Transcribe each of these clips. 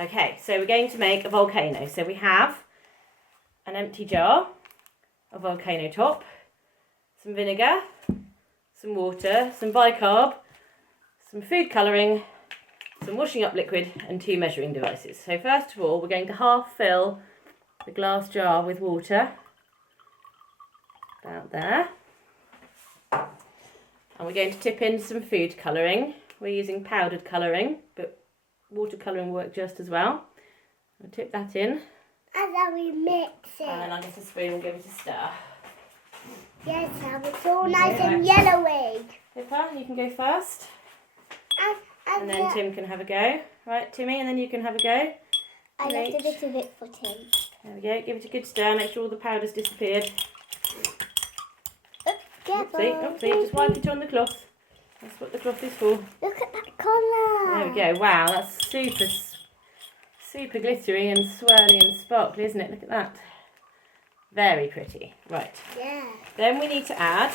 Okay, so we're going to make a volcano. So we have an empty jar, a volcano top, some vinegar, some water, some bicarb, some food colouring, some washing up liquid and 2 measuring devices. So first of all, we're going to half fill the glass jar with water, about there. And we're going to tip in some food colouring. We're using powdered colouring, but watercolouring will work just as well. I'll tip that in. And then we mix it. And then I'll get a spoon and give it a stir. Yes, and it's all nice and yellowy. Pippa, you can go first. And then Tim can have a go. Right, Timmy, and then you can have a go. I left a little bit for Tim. There we go. Give it a good stir. Make sure all the powder's disappeared. Oopsie. Just wipe it on the cloth. That's what the cloth is for. Look at that colour. There we go. Wow, that's super glittery and swirly and sparkly, isn't it? Look at that. Very pretty. Right. Yeah. Then we need to add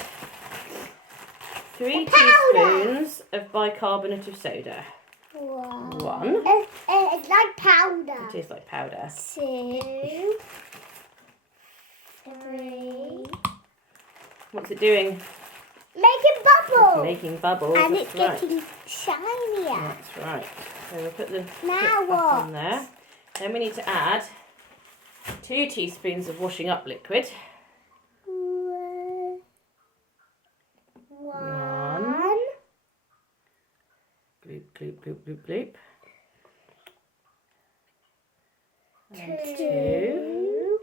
3 teaspoons of bicarbonate of soda. Wow. 1. It's like powder. It is like powder. 2, 3. What's it doing? Making bubbles. It's making bubbles. And that's it's right. getting shinier. That's right. So we'll put the Now tip back what? on there. Then we need to add 2 teaspoons of washing up liquid. 1. Gloop, gloop, gloop, gloop, gloop. And 2.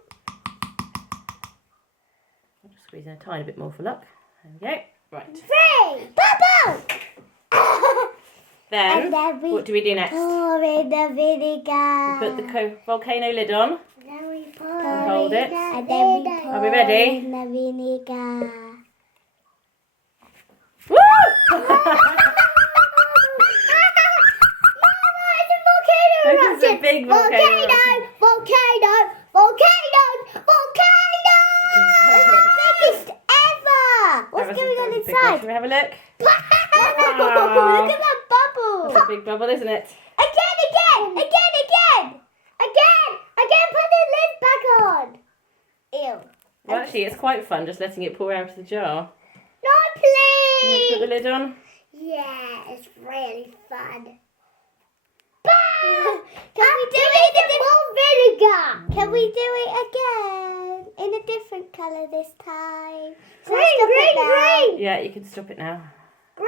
I'll just squeeze in a tiny bit more for luck. There we go. Right. 3. Bubble. Then, And then what do we do next? pour in the vinegar. We put the volcano lid on. Then we pour And hold it. And then we pour Are we ready? in the vinegar. Woo! This is a big volcano. Volcano! It's the biggest ever! What's That was going on a big one. inside? Shall we have a look? Look at that bubble! That's a big bubble, isn't it? Again! Put the lid back on! Ew. Well, actually, it's quite fun just letting it pour out of the jar. No, Can you please! put the lid on? Yeah, it's really fun. Can we do it in more vinegar? Can we do it again? In a different colour this time. Yeah, you can stop it now.